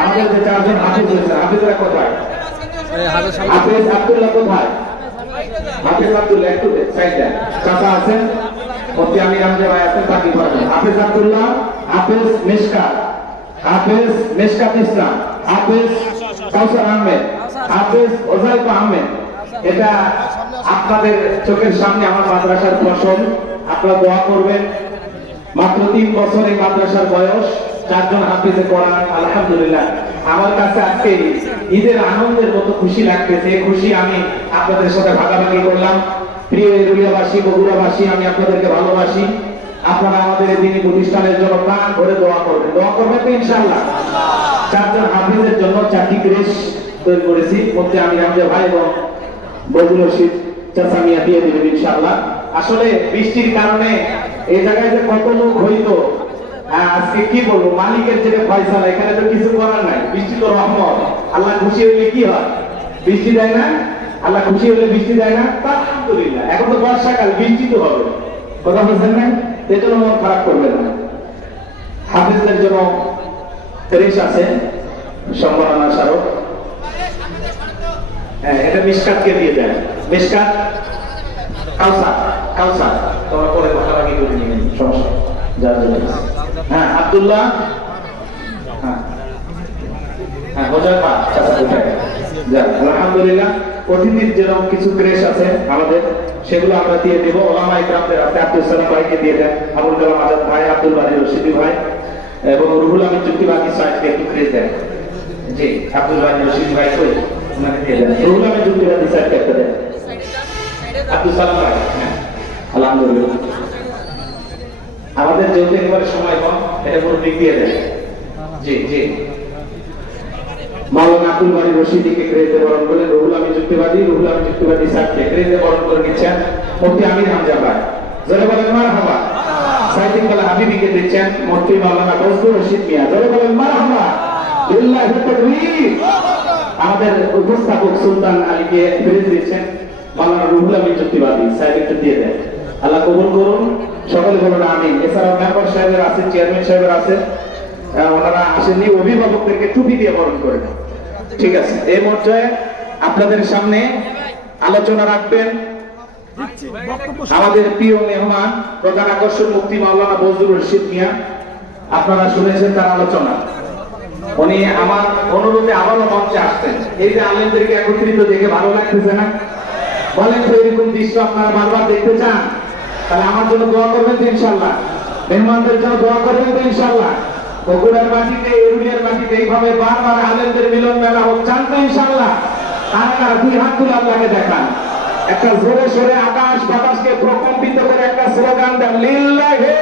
আমাদের যে চারজন কোথায়? আব্দুল্লাহ কোথায়? আব্দুল্লাহ একটু চাচা আছেন? ভাই আছেন, তাকে আব্দুল্লাহ ইসলাম। কাউসার আহমেদ। ওজাইফ আহমেদ। এটা আপনাদের চোখের সামনে আমার মাদ্রাসার ফসল। আপনারা দোয়া করবেন। মাত্র তিন বছর মাদ্রাসার বয়স, চারজন হাফিজে কোরআন আলহামদুলিল্লাহ। আমার কাছে আজকে ঈদের আনন্দের মতো খুশি লাগতেছে খুশি আমি আপনাদের সাথে ভাগাভাগি করলাম। প্রিয় বগুড়াবাসী, আমি আপনাদেরকে ভালোবাসি। আপনারা আমাদের এই দিনী প্রতিষ্ঠানের জন্য প্রাণ ভরে দোয়া করবেন। দোয়া করবেন তো ইনশাআল্লাহ। চারজন হাফিজের জন্য চারটি তৈরি করেছি। মধ্যে আমি ভাই এবং বদুল রশিদ চাচামিয়া দিয়ে দিবেন ইনশাআল্লাহ। আসলে বৃষ্টির কারণে এই জায়গায় যে কত লোক হইতো আজকে কি বলব? মালিকের যেটা ফয়সালা, এখানে তো কিছু করার নাই। বৃষ্টি তো রহমত। আল্লাহ খুশি হইলে কি হয়? বৃষ্টি দেয় না? আল্লাহ খুশি হলে বৃষ্টি দেয় না? তা আলহামদুলিল্লাহ। এখন তো বর্ষাকাল, বৃষ্টি তো হবে। কথা বলছেন না? এজন্য মন খারাপ করবেন না। হাফিজদের জন্য ত্রিশ আছে। সম্মাননা স্মারক। হ্যাঁ এটা মিসকাতকে দিয়ে দেয় মিসকাত, কাউসার। কাউসার, তোমরা পরে ভাগাভাগি করে নিবেন সমস্যা যার জন্য হ্যাঁ আব্দুল্লাহ? হ্যাঁ। হ্যাঁ হোজাফা চাচা কোথায় আলহামদুলিল্লাহ অতিথির যেরকম কিছু ক্রেশ আছে আমাদের, সেগুলো আমরা দিয়ে দেবো। ওলামা ইকরামদের আপনি আব্দুল সালাম ভাইকে দিয়ে দেন। আবুল কালাম আজাদ ভাই, আব্দুল বাড়ি রশিদি ভাই এবং রুহুল আমিন চুক্তিবাদী সাহেবকে একটু ক্রেশ দেন। জি, আব্দুল বাড়ি রশিদি ভাই কই? ওনাকে দিয়ে দেন। রুহুল সাহেবকে একটা দেন। আব্দুল সালাম ভাই হ্যাঁ আলহামদুলিল্লাহ আমাদের যেহেতু একেবারে সময় কম, এটা পুরো দিক দিয়ে জি জি। মাওলানা আব্দুল বাড়ি রশিদিকে বরণ করে রুহুল আমি যুক্তিবাদী আমি যুক্তিবাদী বরণ করে নিচ্ছেন মুফতি আমির হামজা ভাই। জোরে বলেন মার হাবা সাইদিন কালা হাবিবিকে দিচ্ছেন মুফতি মাওলানা রশিদ মিয়া। জোরে বলেন মার হাবা লিল্লাহি তাকবীর। আমাদের উপস্থাপক সুলতান আলীকে ক্রেজ দিচ্ছেন মাওলানা রুহুল আমি যুক্তিবাদী। সাহেব একটু দিয়ে দেন। আল্লাহ কবুল করুন। সকলে বলুন আমিন। এছাড়াও মেম্বার সাহেবের আছে চেয়ারম্যান সাহেবের আছে ওনারা আসেননি, অভিভাবকদেরকে টুপি দিয়ে বরণ করে ঠিক আছে, এই পর্যায়ে আপনাদের সামনে আলোচনা রাখবেন। আমাদের প্রিয় মেহমান, প্রধান আকর্ষণ মুক্তি মাওলানা বজরুল রশিদ মিয়া। আপনারা শুনেছেন তার আলোচনা। উনি আমার অনুরোধে আবারও মঞ্চে আসতেন এই যে আলেমদেরকে একত্রিত দেখে ভালো লাগতেছে না? বলেন তো এরকম দৃশ্য আপনারা বারবার দেখতে চান? তাহলে আমার জন্য দোয়া করবেন তো ইনশাল্লাহ মেহমানদের জন্য দোয়া করবেন তো ইনশাল্লাহ বগুড়ার মাটিতে, এরুলিয়ার মাটিতে এইভাবে বারবার আলেমদের মিলন মেলা হোক, চান তো ইনশাল্লাহ আর দুই হাত তুলে আল্লাহকে দেখান। একটা জোরে সোরে আকাশ বাতাসকে প্রকম্পিত করে একটা স্লোগান দেন, লিল্লাহে